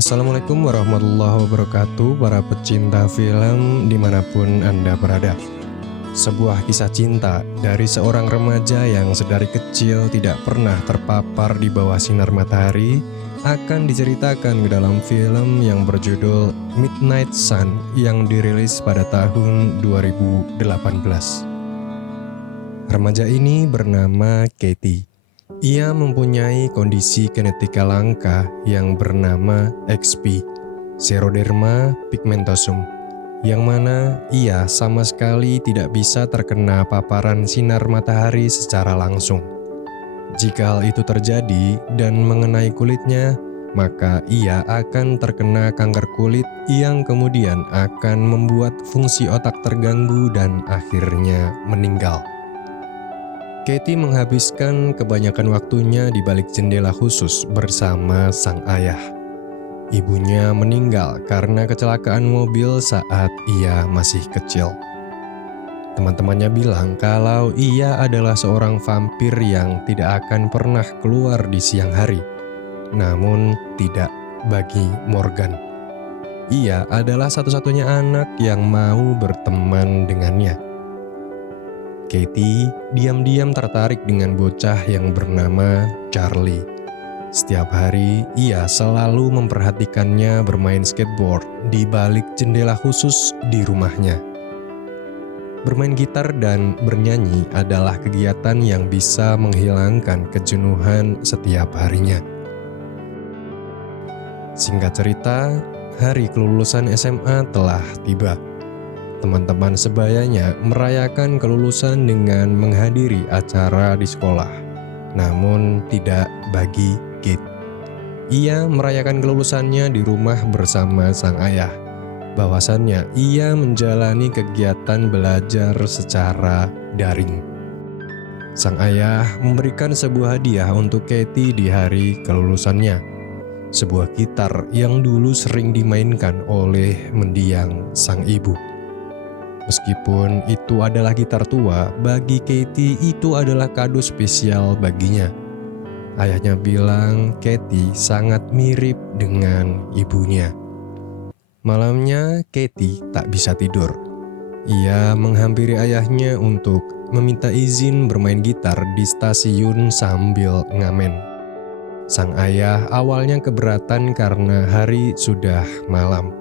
Assalamualaikum warahmatullahi wabarakatuh, para pecinta film dimanapun Anda berada. Sebuah kisah cinta dari seorang remaja yang sedari kecil tidak pernah terpapar di bawah sinar matahari akan diceritakan ke dalam film yang berjudul Midnight Sun yang dirilis pada tahun 2018. Remaja ini bernama Katie. Ia mempunyai kondisi genetika langka yang bernama XP, Xeroderma pigmentosum, yang mana ia sama sekali tidak bisa terkena paparan sinar matahari secara langsung. Jika hal itu terjadi dan mengenai kulitnya, maka ia akan terkena kanker kulit yang kemudian akan membuat fungsi otak terganggu dan akhirnya meninggal. Katie menghabiskan kebanyakan waktunya di balik jendela khusus bersama sang ayah. Ibunya meninggal karena kecelakaan mobil saat ia masih kecil. Teman-temannya bilang kalau ia adalah seorang vampir yang tidak akan pernah keluar di siang hari. Namun tidak bagi Morgan. Ia adalah satu-satunya anak yang mau berteman dengannya. Katie diam-diam tertarik dengan bocah yang bernama Charlie. Setiap hari, ia selalu memperhatikannya bermain skateboard di balik jendela khusus di rumahnya. Bermain gitar dan bernyanyi adalah kegiatan yang bisa menghilangkan kejenuhan setiap harinya. Singkat cerita, hari kelulusan SMA telah tiba. Teman-teman sebayanya merayakan kelulusan dengan menghadiri acara di sekolah. Namun tidak bagi Kate. Ia merayakan kelulusannya di rumah bersama sang ayah. Bahwasannya ia menjalani kegiatan belajar secara daring. Sang ayah memberikan sebuah hadiah untuk Katie di hari kelulusannya. Sebuah gitar yang dulu sering dimainkan oleh mendiang sang ibu. Meskipun itu adalah gitar tua, bagi Katie itu adalah kado spesial baginya. Ayahnya bilang Katie sangat mirip dengan ibunya. Malamnya Katie tak bisa tidur. Ia menghampiri ayahnya untuk meminta izin bermain gitar di stasiun sambil ngamen. Sang ayah awalnya keberatan karena hari sudah malam.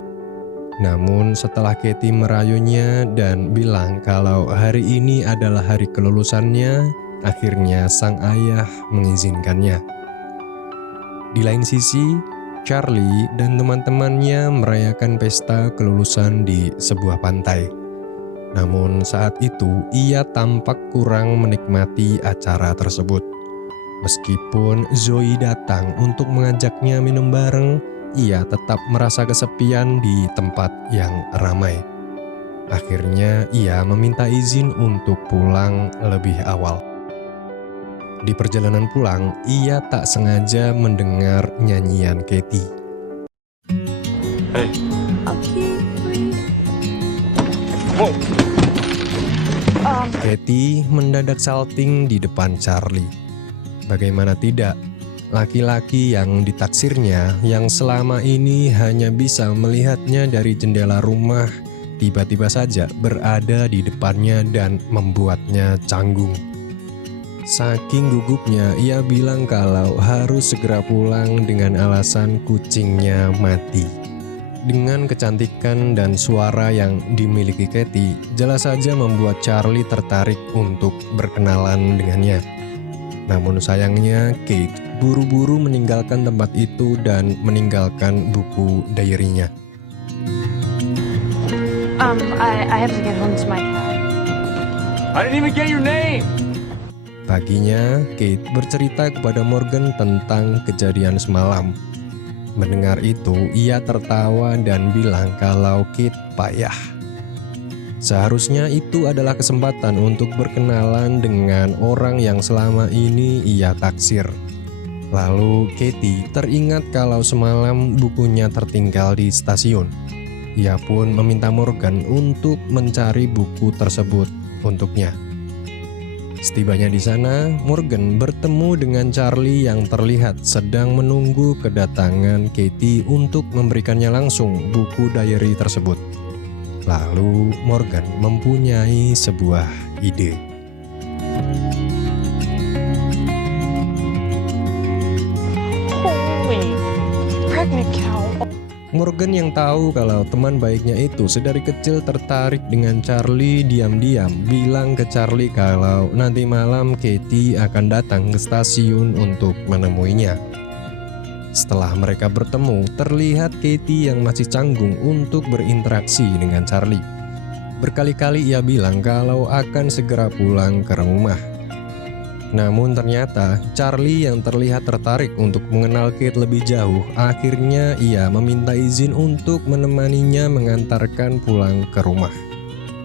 Namun setelah Katie merayunya dan bilang kalau hari ini adalah hari kelulusannya, akhirnya sang ayah mengizinkannya. Di lain sisi, Charlie dan teman-temannya merayakan pesta kelulusan di sebuah pantai. Namun saat itu ia tampak kurang menikmati acara tersebut. Meskipun Zoe datang untuk mengajaknya minum bareng, ia tetap merasa kesepian di tempat yang ramai. Akhirnya ia meminta izin untuk pulang lebih awal. Di perjalanan pulang, ia tak sengaja mendengar nyanyian Katie. Hey. Whoa. Katie mendadak salting di depan Charlie. Bagaimana tidak? Laki-laki yang ditaksirnya yang selama ini hanya bisa melihatnya dari jendela rumah tiba-tiba saja berada di depannya dan membuatnya canggung. Saking gugupnya ia bilang kalau harus segera pulang dengan alasan kucingnya mati. Dengan kecantikan dan suara yang dimiliki Katie, jelas saja membuat Charlie tertarik untuk berkenalan dengannya. Namun sayangnya Kate buru-buru meninggalkan tempat itu dan meninggalkan buku diary-nya. I have to get home to my car. I didn't even get your name. Paginya, Kate bercerita kepada Morgan tentang kejadian semalam. Mendengar itu, ia tertawa dan bilang kalau Kate payah. Seharusnya itu adalah kesempatan untuk berkenalan dengan orang yang selama ini ia taksir. Lalu Katie teringat kalau semalam bukunya tertinggal di stasiun. Ia pun meminta Morgan untuk mencari buku tersebut untuknya. Setibanya di sana, Morgan bertemu dengan Charlie yang terlihat sedang menunggu kedatangan Katie untuk memberikannya langsung buku diary tersebut. Lalu Morgan mempunyai sebuah ide. Holy pregnant cow. Morgan yang tahu kalau teman baiknya itu sedari kecil tertarik dengan Charlie diam-diam bilang ke Charlie kalau nanti malam Katie akan datang ke stasiun untuk menemuinya. Setelah mereka bertemu, terlihat Katie yang masih canggung untuk berinteraksi dengan Charlie. Berkali-kali ia bilang kalau akan segera pulang ke rumah. Namun ternyata Charlie yang terlihat tertarik untuk mengenal Kate lebih jauh, akhirnya ia meminta izin untuk menemaninya mengantarkan pulang ke rumah.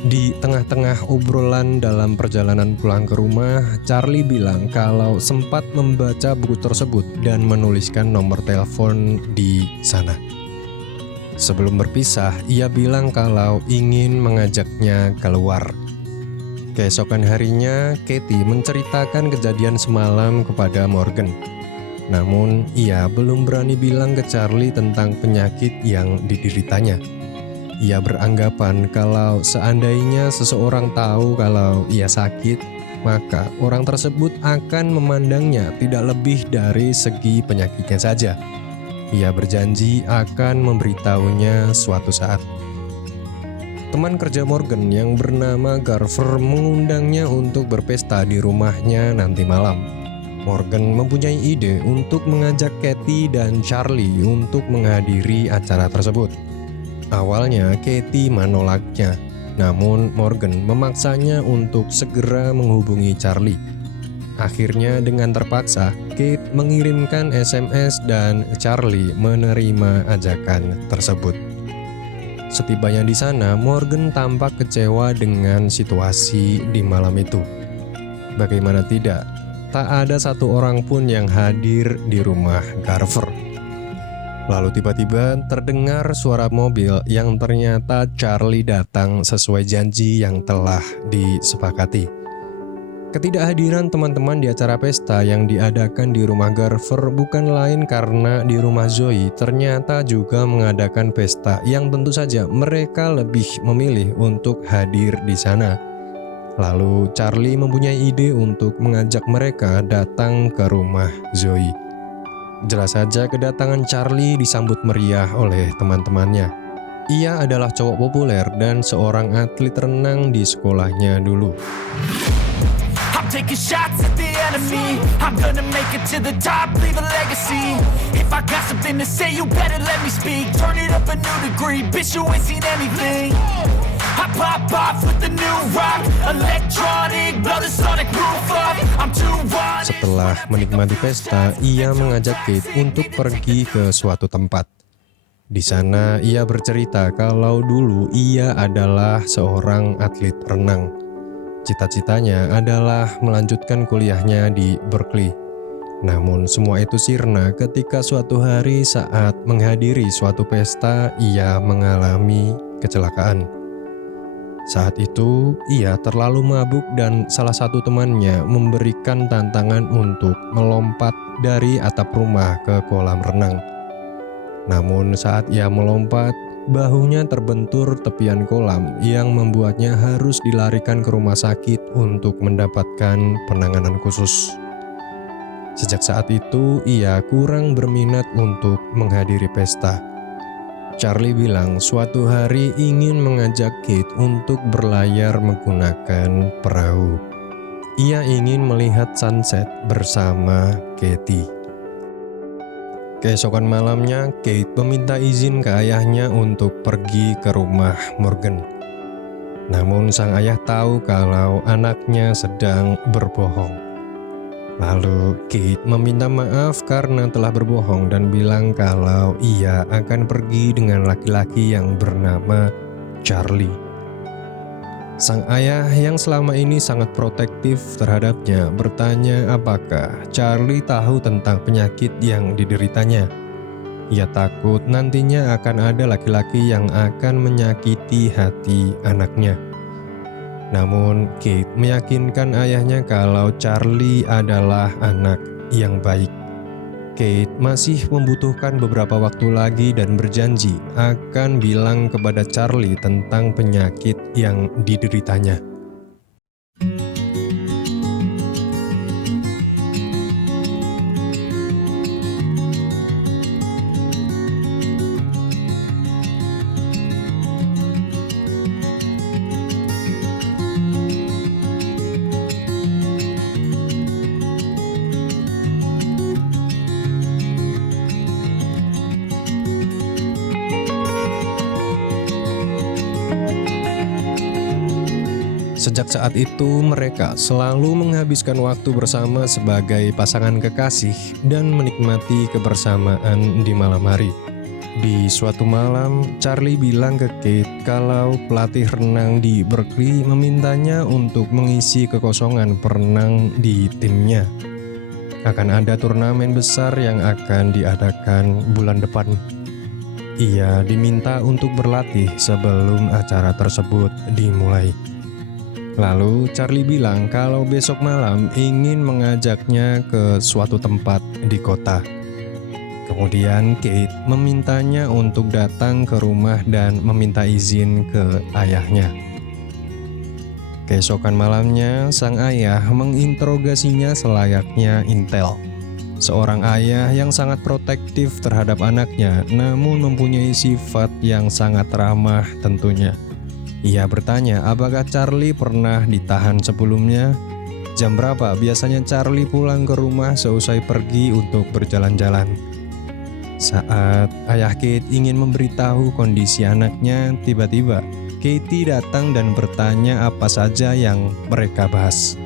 Di tengah-tengah obrolan dalam perjalanan pulang ke rumah, Charlie bilang kalau sempat membaca buku tersebut dan menuliskan nomor telepon di sana. Sebelum berpisah, ia bilang kalau ingin mengajaknya keluar. Keesokan harinya, Katie menceritakan kejadian semalam kepada Morgan. Namun, ia belum berani bilang ke Charlie tentang penyakit yang dideritanya. Ia beranggapan kalau seandainya seseorang tahu kalau ia sakit, maka orang tersebut akan memandangnya tidak lebih dari segi penyakitnya saja. Ia berjanji akan memberitahunya suatu saat. Teman kerja Morgan yang bernama Garver mengundangnya untuk berpesta di rumahnya nanti malam. Morgan mempunyai ide untuk mengajak Katie dan Charlie untuk menghadiri acara tersebut. Awalnya Katie menolaknya, namun Morgan memaksanya untuk segera menghubungi Charlie. Akhirnya dengan terpaksa, Kate mengirimkan SMS dan Charlie menerima ajakan tersebut. Setibanya di sana, Morgan tampak kecewa dengan situasi di malam itu. Bagaimana tidak, tak ada satu orang pun yang hadir di rumah Garver. Lalu tiba-tiba terdengar suara mobil yang ternyata Charlie datang sesuai janji yang telah disepakati. Ketidakhadiran teman-teman di acara pesta yang diadakan di rumah Garver bukan lain karena di rumah Zoe ternyata juga mengadakan pesta yang tentu saja mereka lebih memilih untuk hadir di sana. Lalu Charlie mempunyai ide untuk mengajak mereka datang ke rumah Zoe. Jelas saja kedatangan Charlie disambut meriah oleh teman-temannya. Ia adalah cowok populer dan seorang atlet renang di sekolahnya dulu. Taking shots at the enemy. I'm gonna make it to the top, leave a legacy. If I got something to say, you better let me speak. Turn it up a new degree, bitch, you ain't seen anything. I pop off with the new rock, electronic, blow the sonic roof up. I'm too wanted. Setelah menikmati pesta, ia mengajak Kate untuk pergi ke suatu tempat. Di sana ia bercerita kalau dulu ia adalah seorang atlet renang. Cita-citanya adalah melanjutkan kuliahnya di Berkeley. Namun semua itu sirna ketika suatu hari saat menghadiri suatu pesta ia mengalami kecelakaan. Saat itu ia terlalu mabuk dan salah satu temannya memberikan tantangan untuk melompat dari atap rumah ke kolam renang. Namun saat ia melompat, bahunya terbentur tepian kolam yang membuatnya harus dilarikan ke rumah sakit untuk mendapatkan penanganan khusus. Sejak saat itu, ia kurang berminat untuk menghadiri pesta. Charlie bilang suatu hari ingin mengajak Kate untuk berlayar menggunakan perahu. Ia ingin melihat sunset bersama Katie. Keesokan malamnya, Kate meminta izin ke ayahnya untuk pergi ke rumah Morgan. Namun sang ayah tahu kalau anaknya sedang berbohong. Lalu Kate meminta maaf karena telah berbohong dan bilang kalau ia akan pergi dengan laki-laki yang bernama Charlie. Sang ayah yang selama ini sangat protektif terhadapnya bertanya apakah Charlie tahu tentang penyakit yang dideritanya. Ia takut nantinya akan ada laki-laki yang akan menyakiti hati anaknya. Namun Kate meyakinkan ayahnya kalau Charlie adalah anak yang baik. Kate masih membutuhkan beberapa waktu lagi dan berjanji akan bilang kepada Charlie tentang penyakit yang dideritanya. Sejak saat itu, mereka selalu menghabiskan waktu bersama sebagai pasangan kekasih dan menikmati kebersamaan di malam hari. Di suatu malam, Charlie bilang ke Kate kalau pelatih renang di Berkeley memintanya untuk mengisi kekosongan perenang di timnya. Akan ada turnamen besar yang akan diadakan bulan depan. Ia diminta untuk berlatih sebelum acara tersebut dimulai. Lalu Charlie bilang kalau besok malam ingin mengajaknya ke suatu tempat di kota. Kemudian Kate memintanya untuk datang ke rumah dan meminta izin ke ayahnya. Keesokan malamnya, sang ayah menginterogasinya selayaknya intel. Seorang ayah yang sangat protektif terhadap anaknya, namun mempunyai sifat yang sangat ramah tentunya. Ia bertanya apakah Charlie pernah ditahan sebelumnya, jam berapa biasanya Charlie pulang ke rumah seusai pergi untuk berjalan-jalan. Saat ayah Kate ingin memberitahu kondisi anaknya, tiba-tiba Katie datang dan bertanya apa saja yang mereka bahas.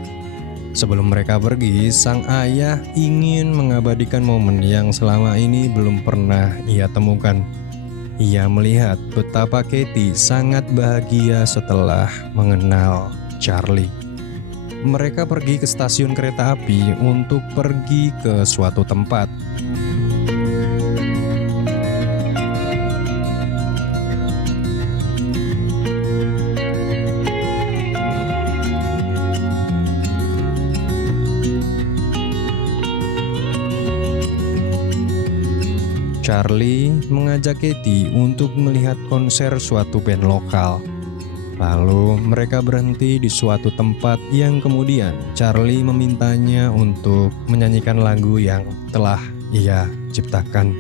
Sebelum mereka pergi, sang ayah ingin mengabadikan momen yang selama ini belum pernah ia temukan. Ia melihat betapa Katie sangat bahagia setelah mengenal Charlie. Mereka pergi ke stasiun kereta api untuk pergi ke suatu tempat. Charlie mengajak Katie untuk melihat konser suatu band lokal. Lalu mereka berhenti di suatu tempat yang kemudian Charlie memintanya untuk menyanyikan lagu yang telah ia ciptakan.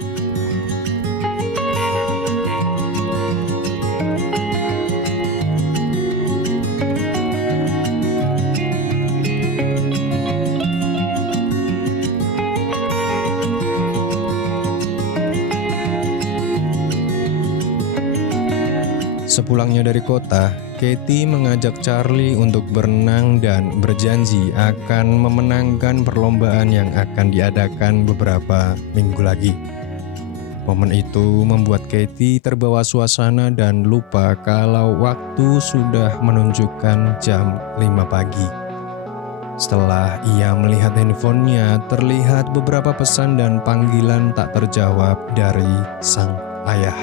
Sepulangnya dari kota, Katie mengajak Charlie untuk berenang dan berjanji akan memenangkan perlombaan yang akan diadakan beberapa minggu lagi. Momen itu membuat Katie terbawa suasana dan lupa kalau waktu sudah menunjukkan jam 5 pagi. Setelah ia melihat handphonenya, terlihat beberapa pesan dan panggilan tak terjawab dari sang ayah.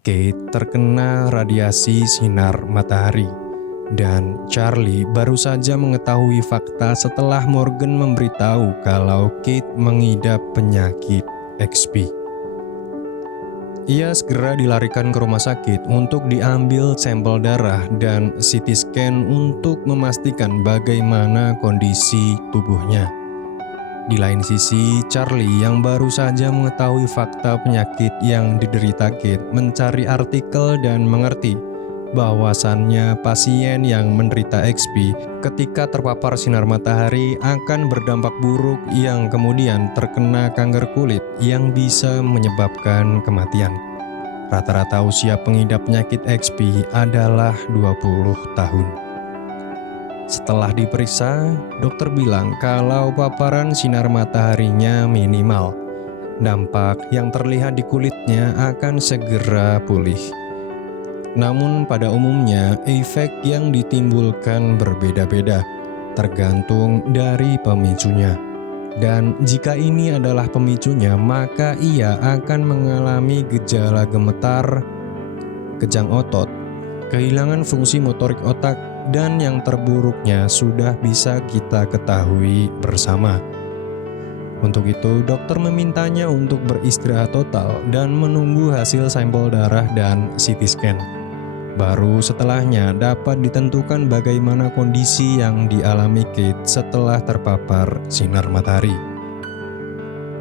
Kate terkena radiasi sinar matahari, dan Charlie baru saja mengetahui fakta setelah Morgan memberitahu kalau Kate mengidap penyakit XP. Ia segera dilarikan ke rumah sakit untuk diambil sampel darah dan CT scan untuk memastikan bagaimana kondisi tubuhnya. Di lain sisi, Charlie yang baru saja mengetahui fakta penyakit yang diderita Kate mencari artikel dan mengerti bahwasannya pasien yang menderita XP ketika terpapar sinar matahari akan berdampak buruk yang kemudian terkena kanker kulit yang bisa menyebabkan kematian. Rata-rata usia pengidap penyakit XP adalah 20 tahun. Setelah diperiksa, dokter bilang kalau paparan sinar mataharinya minimal. Dampak yang terlihat di kulitnya akan segera pulih. Namun pada umumnya efek yang ditimbulkan berbeda-beda, tergantung dari pemicunya. Dan jika ini adalah pemicunya, maka ia akan mengalami gejala gemetar, kejang otot, kehilangan fungsi motorik otak, dan yang terburuknya sudah bisa kita ketahui bersama. Untuk itu, dokter memintanya untuk beristirahat total dan menunggu hasil sampel darah dan CT scan. Baru setelahnya dapat ditentukan bagaimana kondisi yang dialami Kate setelah terpapar sinar matahari.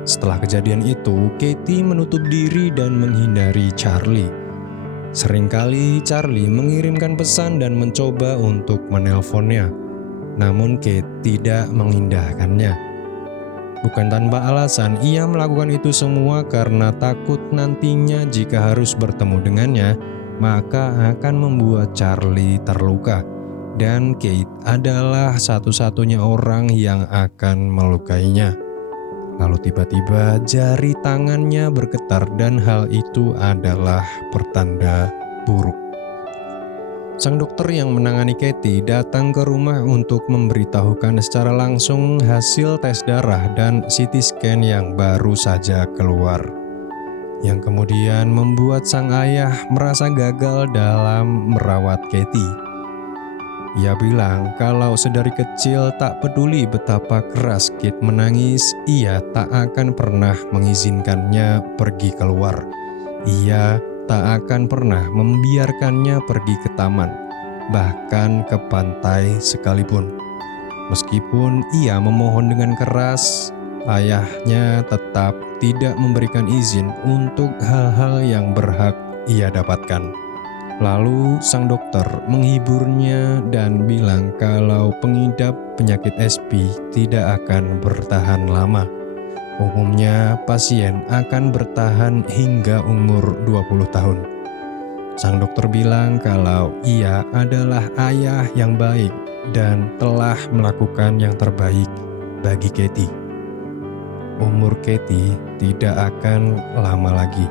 Setelah kejadian itu, Katie menutup diri dan menghindari Charlie. Seringkali Charlie mengirimkan pesan dan mencoba untuk menelponnya, namun Kate tidak mengindahkannya. Bukan tanpa alasan, ia melakukan itu semua karena takut nantinya jika harus bertemu dengannya, maka akan membuat Charlie terluka. Dan Kate adalah satu-satunya orang yang akan melukainya. Lalu tiba-tiba jari tangannya bergetar dan hal itu adalah pertanda buruk. Sang dokter yang menangani Katie datang ke rumah untuk memberitahukan secara langsung hasil tes darah dan CT scan yang baru saja keluar, yang kemudian membuat sang ayah merasa gagal dalam merawat Katie. Ia bilang kalau sedari kecil tak peduli betapa keras Kate menangis, ia tak akan pernah mengizinkannya pergi keluar. Ia tak akan pernah membiarkannya pergi ke taman, bahkan ke pantai sekalipun. Meskipun ia memohon dengan keras, ayahnya tetap tidak memberikan izin untuk hal-hal yang berhak ia dapatkan. Lalu sang dokter menghiburnya dan bilang kalau pengidap penyakit SP tidak akan bertahan lama. Umumnya pasien akan bertahan hingga umur 20 tahun. Sang dokter bilang kalau ia adalah ayah yang baik dan telah melakukan yang terbaik bagi Katie. Umur Katie tidak akan lama lagi.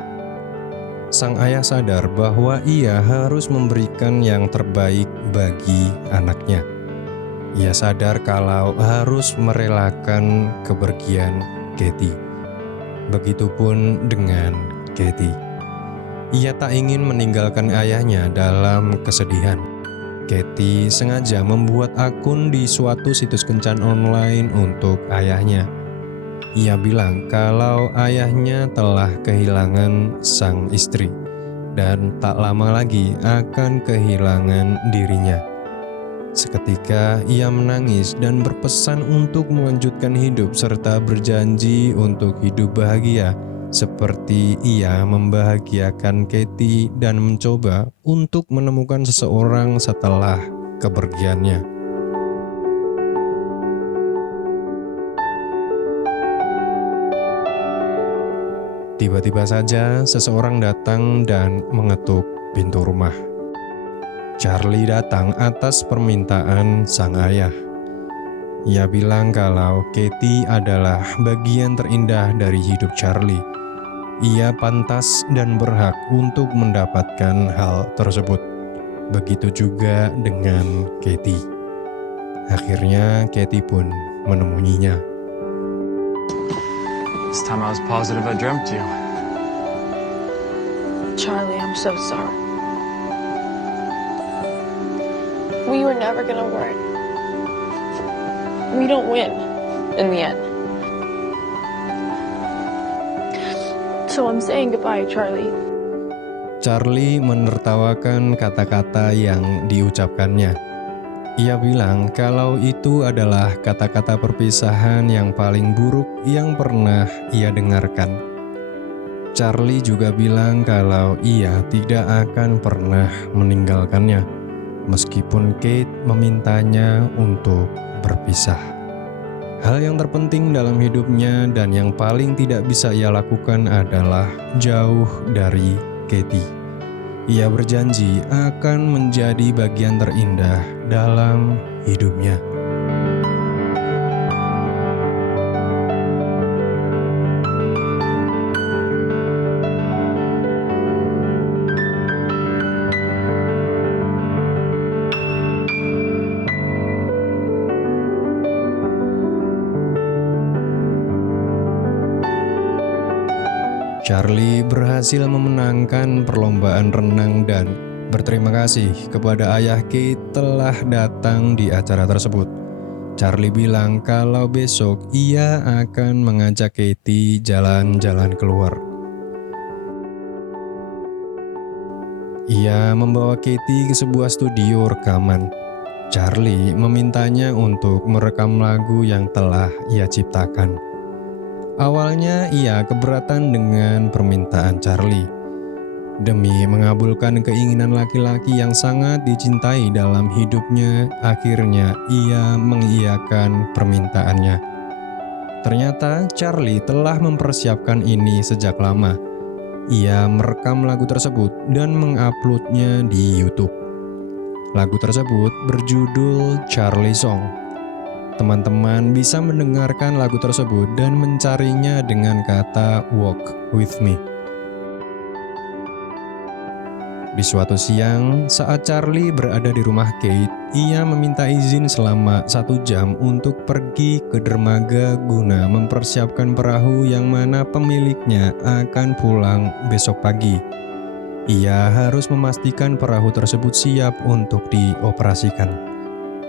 Sang ayah sadar bahwa ia harus memberikan yang terbaik bagi anaknya. Ia sadar kalau harus merelakan kepergian Katie. Begitupun dengan Katie. Ia tak ingin meninggalkan ayahnya dalam kesedihan. Katie sengaja membuat akun di suatu situs kencan online untuk ayahnya. Ia bilang kalau ayahnya telah kehilangan sang istri dan tak lama lagi akan kehilangan dirinya. Seketika ia menangis dan berpesan untuk melanjutkan hidup serta berjanji untuk hidup bahagia seperti ia membahagiakan Katie dan mencoba untuk menemukan seseorang setelah kepergiannya. Tiba-tiba saja seseorang datang dan mengetuk pintu rumah. Charlie datang atas permintaan sang ayah. Ia bilang kalau Katie adalah bagian terindah dari hidup Charlie. Ia pantas dan berhak untuk mendapatkan hal tersebut. Begitu juga dengan Katie. Akhirnya Katie pun menemuinya. This time I was positive I dreamt you. Charlie, I'm so sorry. We were never gonna win. We don't win in the end. So I'm saying goodbye, Charlie. Charlie menertawakan kata-kata yang diucapkannya. Ia bilang kalau itu adalah kata-kata perpisahan yang paling buruk yang pernah ia dengarkan. Charlie juga bilang kalau ia tidak akan pernah meninggalkannya, meskipun Kate memintanya untuk berpisah. Hal yang terpenting dalam hidupnya dan yang paling tidak bisa ia lakukan adalah jauh dari Katie. Ia berjanji akan menjadi bagian terindah dalam hidupnya. Charlie berhasil memenangkan perlombaan renang dan berterima kasih kepada ayah Kate telah datang di acara tersebut. Charlie bilang kalau besok ia akan mengajak Katie jalan-jalan keluar. Ia membawa Katie ke sebuah studio rekaman. Charlie memintanya untuk merekam lagu yang telah ia ciptakan. Awalnya ia keberatan dengan permintaan Charlie. Demi mengabulkan keinginan laki-laki yang sangat dicintai dalam hidupnya, akhirnya ia mengiyakan permintaannya. Ternyata Charlie telah mempersiapkan ini sejak lama. Ia merekam lagu tersebut dan menguploadnya di YouTube. Lagu tersebut berjudul Charlie Song. Teman-teman bisa mendengarkan lagu tersebut dan mencarinya dengan kata Walk With Me. Di suatu siang, saat Charlie berada di rumah Kate, ia meminta izin selama 1 jam untuk pergi ke dermaga guna mempersiapkan perahu yang mana pemiliknya akan pulang besok pagi. Ia harus memastikan perahu tersebut siap untuk dioperasikan.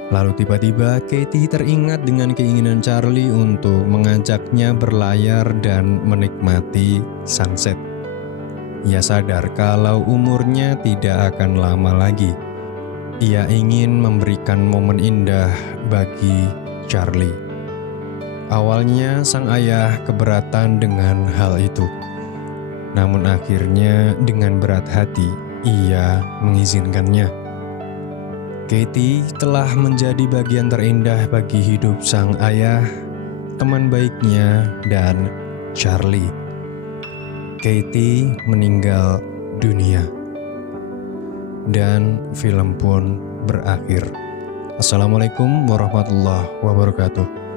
Lalu tiba-tiba Katie teringat dengan keinginan Charlie untuk mengajaknya berlayar dan menikmati sunset. Ia sadar kalau umurnya tidak akan lama lagi. Ia ingin memberikan momen indah bagi Charlie. Awalnya sang ayah keberatan dengan hal itu. Namun akhirnya dengan berat hati ia mengizinkannya. Katie telah menjadi bagian terindah bagi hidup sang ayah, teman baiknya, dan Charlie. Katie meninggal dunia. Dan film pun berakhir. Assalamualaikum warahmatullahi wabarakatuh.